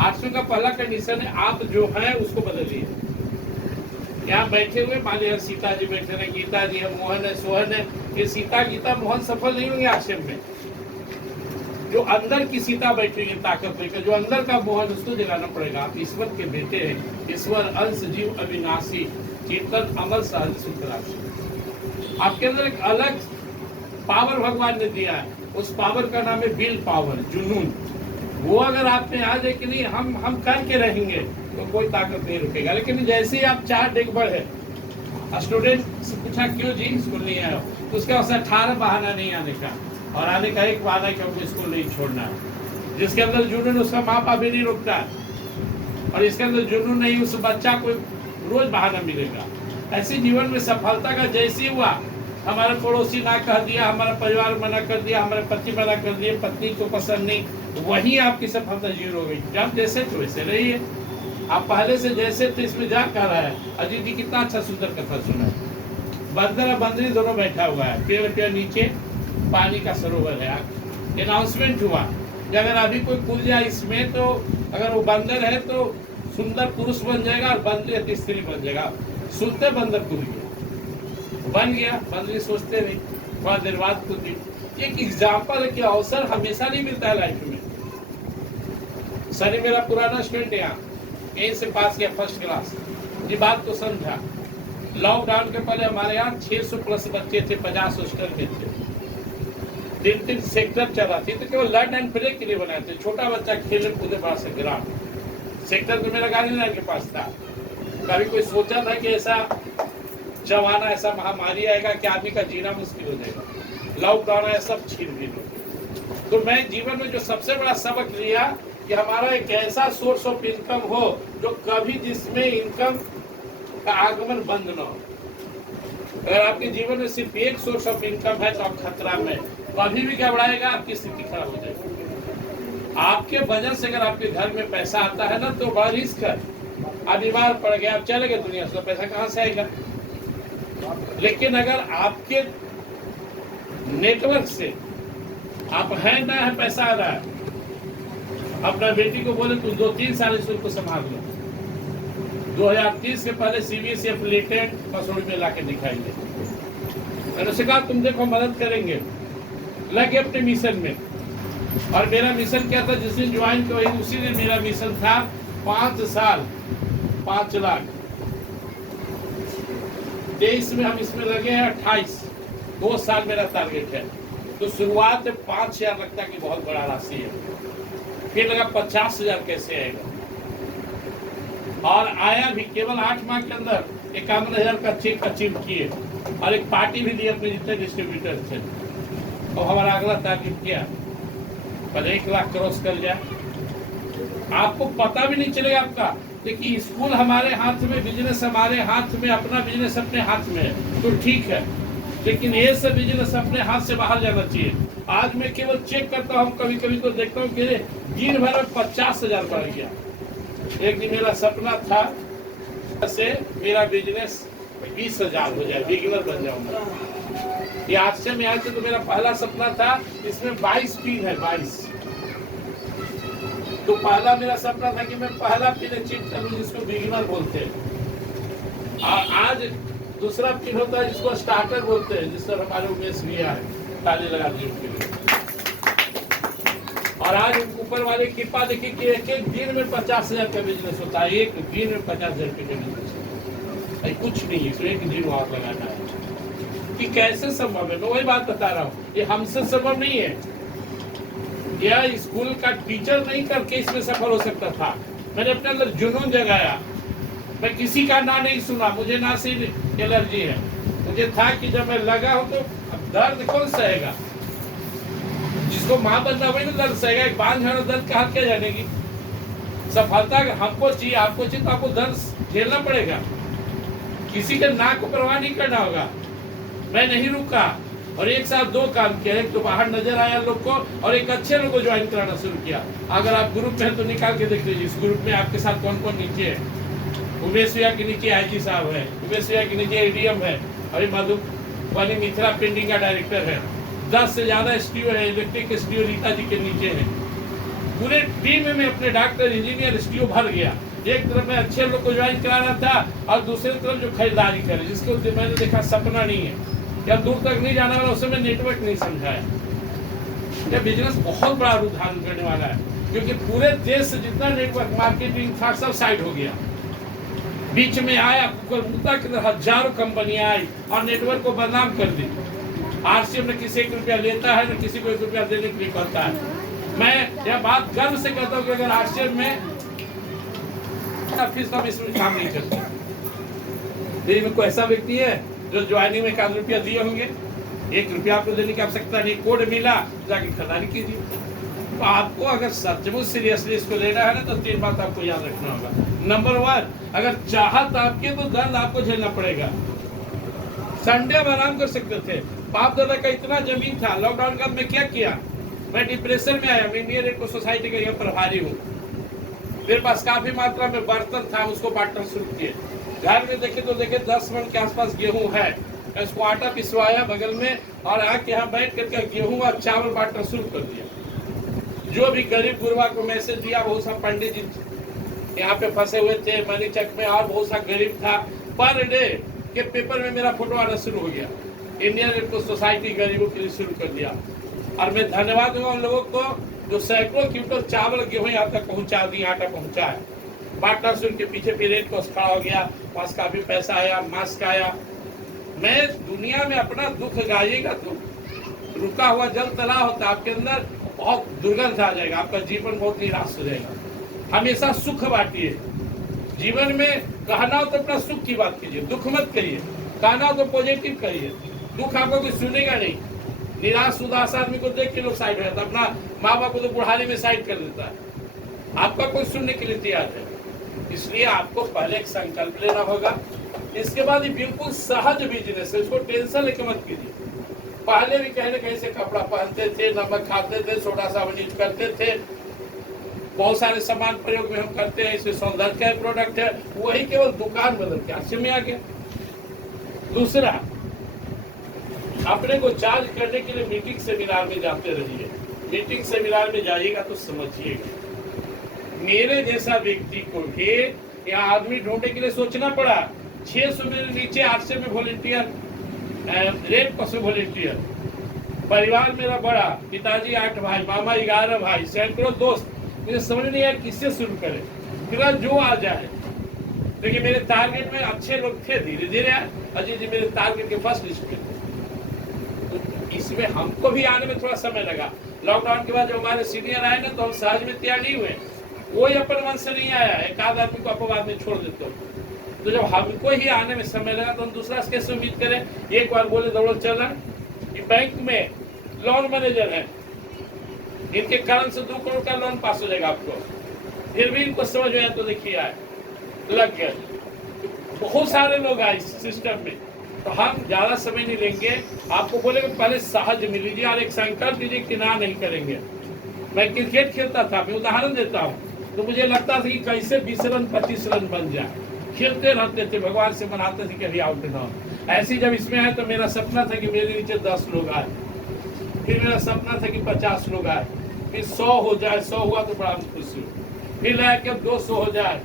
800 का पहला कंडीशन है आप जो है उसको बदलिए। यहाँ बैठे हुए मान लीजिए सीता जी बैठे रहे, गीता जी है, मोहन है, सोहन है, ये सीता गीता मोहन सफल नहीं होंगे आश्रम में। जो अंदर की सीता बैठी है ताकत लेकर, जो अंदर का मोहन उसको जगाना पड़ेगा। आप ईश्वर के बेटे हैं, ईश्वर अंश जीव अविनाशी, चेतन अमर सहज सुखराशि। आपके अंदर एक अलग पावर भगवान ने दिया है, उस पावर का नाम है विल पावर, जुनून। वो अगर आप में आ जाए कि नहीं हम करके रहेंगे तो कोई ताकत नहीं रुकेगा। लेकिन जैसे ही आप 4 डेग बढ़ है, स्टूडेंट से पूछा क्यों जी स्कूल नहीं आया, तो उसके पास 18 बहाना नहीं आने का, और आने का एक बहाना कि हमको स्कूल नहीं छोड़ना है। जिसके अंदर जुनून उसका माँ बाप भी नहीं रुकता, और इसके अंदर जुनून नहीं उस बच्चा को रोज बहाना मिलेगा। ऐसे जीवन में सफलता का जैसे हुआ, हमारे पड़ोसी ना कह दिया, हमारा परिवार मना कर दिया, हमारे पति मना कर दिए, पत्नी को पसंद नहीं, वही आपकी सफलता जीरो हो गई। जब जैसे तो वैसे रहिए, आप पहले से जैसे थे इसमें जा कर रहा है। अजीत जी कितना अच्छा सुंदर कथा सुना है। बंदर और बंदरी दोनों बैठा हुआ है, पेड़ के नीचे पानी का सरोवर है। अनाउंसमेंट हुआ कि अगर अभी कोई कूद जाए इसमें तो अगर वो बंदर है तो सुंदर पुरुष बन जाएगा और बंदरी स्त्री बन जाएगा। सुनते बंदर कूद गया, बन गया। बंदरी सोचते नहीं, थोड़ा देर बाद कूद गई। एक एग्जाम्पल है कि अवसर हमेशा नहीं मिलता है लाइफ में। सनी मेरा पुराना स्टूडेंट यहाँ यहीं से पास किया फर्स्ट क्लास। ये बात तो समझा, लॉकडाउन के पहले हमारे यहाँ 600 प्लस बच्चे थे, 50 हॉस्टल के थे, 3-3 सेक्टर चल रहा थी। तो केवल लर्न एंड प्ले के लिए बनाए थे, छोटा बच्चा खेले कूदे बड़ा से ग्राउंड। सेक्टर तो मेरा गांधीनगर के पास था। कभी कोई सोचा था कि ऐसा जमाना, ऐसा महामारी आएगा कि आदमी का जीना मुश्किल हो जाएगा। लॉकडाउन आया, सब छीन ली। तो मैं जीवन में जो सबसे बड़ा सबक लिया कि हमारा एक ऐसा सोर्स ऑफ इनकम हो जो कभी जिसमें इनकम का आगमन बंद न हो। अगर आपके जीवन में सिर्फ एक सोर्स ऑफ इनकम है तो आप खतरा में, कभी भी घबराएगा, आपकी स्थिति खराब हो जाएगी। आपके वजह से अगर आपके घर में पैसा आता है ना तो बड़ा रिस्क है। आप बीमार पड़ गए, आप चले गए दुनिया से, तो पैसा कहाँ से आएगा। लेकिन अगर आपके नेटवर्क से आप है ना है, पैसा आ रहा है, अपना बेटी को बोले तुम 2-3 साल इसको संभाल लो, 2030 के पहले CBSE एफिलिएटेड मसूरी में लाके दिखाएंगे। मैंने उसे कहा तुम देखो मदद करेंगे, लगे अपने मिशन में। और मेरा मिशन क्या था, जिस दिन ज्वाइन किया वही उसी दिन मेरा मिशन था 5 साल 5 लाख। 23 में हम इसमें लगे हैं 28, 2 साल मेरा टारगेट है। तो शुरुआत में 5,000 लगता है कि बहुत बड़ा राशि है, फिर लगा 50,000 कैसे आएगा, और आया भी। केवल 8 माह के अंदर 51,000 का चेक अचीव किए, और एक पार्टी भी दी अपने जितने डिस्ट्रीब्यूटर थे। और हमारा अगला टारगेट किया पहले 1 लाख क्रॉस कर जाए। आपको पता भी नहीं चलेगा आपका, देखिए स्कूल हमारे हाथ में, बिजनेस हमारे हाथ में, अपना बिजनेस अपने हाथ में है तो ठीक है, लेकिन ये सब बिजनेस अपने हाथ से बाहर जाना चाहिए। आज मैं केवल चेक करता हूँ, कभी कभी तो देखता हूँ कि दिन भर में 50,000 बढ़ गया। एक दिन मेरा सपना था से मेरा बिजनेस 20,000 हो जाए, बिगिनर बन जाऊंगा। ये आज से मैं आज से तो मेरा पहला सपना था, इसमें 22 पिन है, 22। तो पहला मेरा सपना था कि मैं पहला पिन अचीव करूं जिसको बिगिनर बोलते हैं। और आज दूसरा पिन होता है जिसको स्टार्टर बोलते हैं, जिस पर हमारे उमेश भैया है, ताली लगा दी उनके लिए। और आज ऊपर वाले की कृपा देखिए कि एक दिन में 50,000 का बिजनेस होता है, एक दिन में 50,000 का बिजनेस। कुछ नहीं है, तो एक दिन और लगाना है कि कैसे संभव है। मैं वही बात बता रहा हूँ, ये हमसे संभव नहीं है। यह स्कूल का टीचर नहीं करके इसमें सफल हो सकता था। मैंने अपने अंदर जुनून जगाया, मैं किसी का ना नहीं सुना। मुझे ना से एलर्जी है, मुझे था कि जब मैं लगा हूं तो दर्द कौन सहेगा। जिसको माँ बनना वही ना दर्द सहेगा, एक बांझ है दर्द का हाथ क्या जानेगी। सफलता हमको चाहिए, आपको चाहिए तो आपको दर्द झेलना पड़ेगा। किसी के नाक को परवाह नहीं करना होगा। मैं नहीं रुका और एक साथ 2 काम किया। एक तो बाहर नजर आया लोग को, और एक अच्छे लोग को ज्वाइन कराना शुरू किया। अगर आप ग्रुप में हैं तो निकाल के देख लीजिए, इस ग्रुप में आपके साथ कौन कौन नीचे है। उमेश भैया के नीचे IG साहब है, उमेश भैया के नीचे ADM है, और मधुबनी मिथिला पेंटिंग का डायरेक्टर है। 10 से ज्यादा STO है, इलेक्ट्रिक STO रीता जी के नीचे है। पूरे टीम में अपने डॉक्टर, इंजीनियर, एसटीओ भर गया। एक तरफ मैं अच्छे लोग को ज्वाइन करा रहा था और दूसरी तरफ जो खरीदारी करे, जिसको मैंने देखा सपना नहीं है या दूर तक नहीं जाना वाला, उस समय नेटवर्क नहीं समझाया। ये बिजनेस बहुत बड़ा रूप धारण करने वाला है, क्योंकि पूरे देश से जितना नेटवर्क मार्केटिंग था सब साइड हो गया। बीच में आया कुकुरमुत्ता की तरह हजारों कंपनियां आई और नेटवर्क को बदनाम कर दी। आरसीएम ने किसी 1 रुपया लेता है, न किसी को 1 रुपया देने के लिए कहता है। मैं यह बात गर्व से कहता हूँ कि अगर आरसीएम में फीस, हम इसमें काम नहीं करते। दिल्ली में कोई ऐसा व्यक्ति है जो ज्वाइनिंग में 1 रुपया दिए होंगे? 1 रुपया आपको देने की आवश्यकता नहीं। कोड मिला, जाके खरीदारी कीजिए। तो आपको अगर सचमुच सीरियसली इसको लेना है ना, तो 3 बात आपको याद रखना होगा। नंबर 1, अगर चाहत आपके तो दर्द आपको झेलना पड़ेगा। संडे में आराम कर सकते थे। बाप दादा का इतना जमीन था। लॉकडाउन का मैं क्या किया, मैं डिप्रेशन में आया। मैं इंडियन रेड क्रॉस सोसाइटी का यह प्रभारी हूँ। मेरे पास काफी मात्रा में बर्तन था, उसको बांटना शुरू किए। घर में देखे 10 मन के आसपास गेहूं है। मैं उसको आटा पिसवाया बगल में और आके यहाँ बैठ करके गेहूं और चावल बांटना शुरू कर दिया। जो भी गरीब गुरबा को मैसेज दिया, बहुत सा पंडित जी यहाँ पे फंसे हुए थे मनीचक में, और बहुत सा गरीब था। पर डे के पेपर में मेरा फोटो आना शुरू हो गया। इंडियन रेड क्रॉस सोसाइटी गरीबों के लिए शुरू कर दिया। और मैं धन्यवाद दूंगा उन लोगों को जो सैकड़ों क्विंटल चावल गेहूं यहाँ तक पहुँचा दी, आटा पहुँचा है। बांटना शुरू के पीछे फिर रेड क्रॉस खड़ा हो गया, पास काफी पैसा आया, मास्क आया। मैं दुनिया में अपना दुख गाइएगा तो रुका हुआ जल तलाव होता है, आपके अंदर बहुत दुर्गंध आ जाएगा, आपका जीवन बहुत निराश हो जाएगा। हमेशा सुख बांटिए। जीवन में कहना हो तो अपना सुख की बात कीजिए, दुख मत करिए। कहना हो तो पॉजिटिव करिए। दुख आपको कोई सुनेगा नहीं। निराश उदास आदमी को देख के लोग साइड हो जाता है। अपना माँ बाप को तो बुढ़ाने में साइड कर देता है। आपका कोई सुनने के लिए तैयार है। इसलिए आपको पहले एक संकल्प लेना होगा। इसके बाद ये बिल्कुल सहज बिजनेस है, इसको टेंशन लेके मत कीजिए। पहले भी कहीं न कहीं से कपड़ा पहनते थे, नमक खाते थे, सोडा साबुन यूज करते थे। बहुत सारे सामान प्रयोग में हम करते हैं, इसमें सौंदर्य का प्रोडक्ट है, वही केवल दुकान बदल के आरसीएम में आ गया। दूसरा, अपने को चार्ज करने के लिए मीटिंग सेमिनार में जाते रहिए। मीटिंग सेमिनार में जाइएगा तो समझिएगा। मेरे जैसा व्यक्ति को भी यहाँ आदमी ढूंढने के लिए सोचना पड़ा। 600 मेरे नीचे आरसीएम में वॉलेंटियर, रेड क्रॉस में वॉलेंटियर। परिवार मेरा बड़ा, पिताजी 8 भाई, मामा 11 भाई, सैकड़ों दोस्त। मुझे समझ नहीं आया किससे शुरू करें, फिर जो आ जाए। देखिए मेरे टारगेट में अच्छे लोग थे, धीरे धीरे अजय जी मेरे टारगेट के फर्स्ट लिस्ट में। तो इसमें हमको भी आने में थोड़ा समय लगा। लॉकडाउन के बाद जब हमारे सीनियर आए ना, तो हम सहज में तैयार नहीं हुए। कोई अपन मन से नहीं आया, एक आध आदमी को अपवाद में छोड़ देते हो। तो जब हमको ही आने में समय लगा तो हम दूसरा से कैसे उम्मीद करें। एक बार बोले दौड़ चल कि बैंक में लोन मैनेजर है, इनके कारण से 2 करोड़ का लोन पास हो जाएगा आपको। फिर भी इनको समझ में आया तो देखिए आए, लग गए। बहुत सारे लोग आए इस सिस्टम में। तो हम ज्यादा समय नहीं लेंगे। आपको बोले पहले सहज मिल लीजिए और एक संकल्प लीजिए कि ना नहीं करेंगे। मैं क्रिकेट खेलता था, मैं उदाहरण देता हूँ, तो मुझे लगता था कि कैसे 20 रन 25 रन बन जाए। खेलते रहते थे, भगवान से मनाते थे कि अभी आउट ना हो। ऐसे जब इसमें आए तो मेरा सपना था कि मेरे नीचे 10 लोग आए। फिर मेरा सपना था कि 50 लोग आए, फिर 100 हो जाए। 100 हुआ तो बड़ा खुश हूँ। फिर लाया कि 200 हो जाए।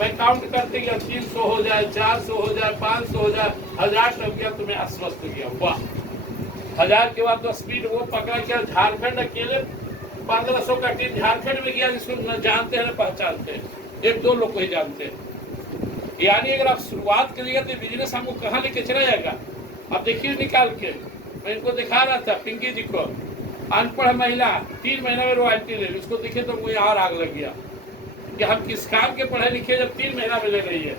मैं काउंट करते गया, 300 हो जाए, 400 हो जाए, 500 हो जाए, 1000 लग गया तो मैं आश्वस्त हो गया। वाह, 1000 के बाद तो स्पीड वो पकड़ा क्या। झारखंड अकेले 1500 का टीम झारखंड में गया, जिसको न जानते हैं न पहचानते हैं, 1-2 लोग को ही जानते हैं। यानी अगर आप शुरुआत करिएगा तो बिजनेस हमको कहाँ लेके चला जाएगा। आप देखिए निकाल के, मैं इनको दिखा रहा था पिंकी जी को, अनपढ़ महिला 3 महीना में रॉयल्टी ले ली। उसको दिखे तो मुझे और आग लग गया कि हम किस काम के पढ़े लिखे जब 3 महीना में ले रही है।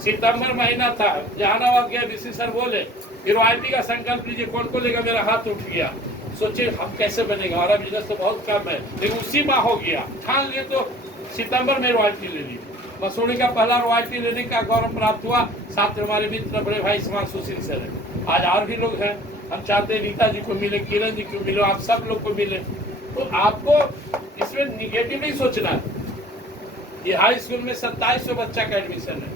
सितंबर महीना था, जहानाबाद गया, डीसी सर बोले कि रॉयल्टी का संकल्प लीजिए, कौन को लेगा। मेरा हाथ उठ गया। सोचिए हम कैसे बनेगा, हमारा बिजनेस तो बहुत कम है। लेकिन उसी माह हो गया, ठान लिए तो सितंबर में रॉयल्टी ले ली। मसूरी का पहला रॉयल्टी लेने का गौरव प्राप्त हुआ। साथ में हमारे मित्र बड़े भाई समान सुशील सर है। आज और भी लोग हैं। हम चाहते हैं नीता जी को मिले, किरण जी को मिले, आप सब लोग को मिले। तो आपको इसमें निगेटिव नहीं सोचना। ये हाई स्कूल में 2700 बच्चा का एडमिशन है।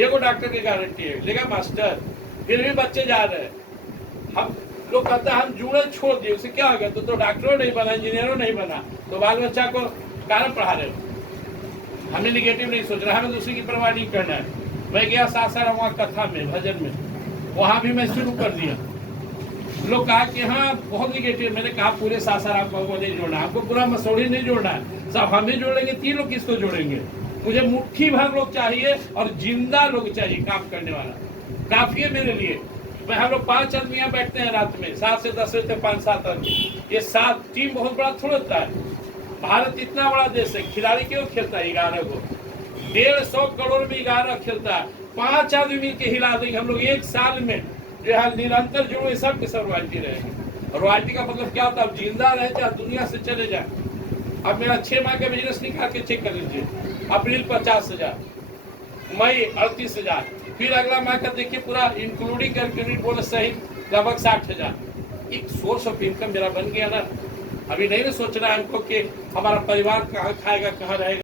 ये को डॉक्टर की गारंटी है, लेगा मास्टर, फिर भी बच्चे जा रहे हैं। हम लोग कहते हैं हम जुड़े छोड़ दिए, उसे क्या हो गया। तो डॉक्टरों नहीं बना, इंजीनियरों नहीं बना, तो बाल बच्चा को कारण पढ़ा रहे हो। हमें निगेटिव नहीं सोच रहा, हमें दूसरे की परवाह नहीं करना है। मैं गया सासाराम वहाँ कथा में, भजन में, वहाँ भी मैं शुरू कर दिया। लोग कहा कि हाँ बहुत निगेटिव। मैंने कहा पूरे सासाराम को नहीं जोड़ना, आपको पूरा मसौड़ी नहीं जोड़ना है, सब हमें जोड़ेंगे, 3 लोग किसको जोड़ेंगे? मुझे मुट्ठी भर लोग चाहिए और जिंदा लोग चाहिए, काम करने वाला काफी है मेरे लिए। मैं हम लोग 5 आदमी यहाँ बैठते हैं रात में, 7 से 10 बजे 5-7 आदमी। ये 7 टीम बहुत बड़ा थोड़ा होता है। भारत इतना बड़ा देश है, खिलाड़ी क्यों खेलता है 11 को? 150 करोड़ में 11 खेलता है। 5 आदमी मिल के हिला देंगे हम लोग 1 साल में। जो है निरंतर जुड़े सब के सब रॉयल्टी रहेंगे। रॉयल्टी का मतलब क्या होता है? अब जिंदा रहे चाहे दुनिया से चले जाए। अब मेरा 6 माह का बिजनेस निकाल के चेक कर लीजिए। अप्रैल 50,000, मई 38,000, फिर अगला माह का देखिए पूरा इंक्लूडिंग कैलकुलेट बोनस सहित लगभग 60,000। एक सोर्स ऑफ इनकम मेरा बन गया ना। अभी नहीं ना सोचना है हमको कि हमारा परिवार कहाँ खाएगा, कहाँ रहेगा।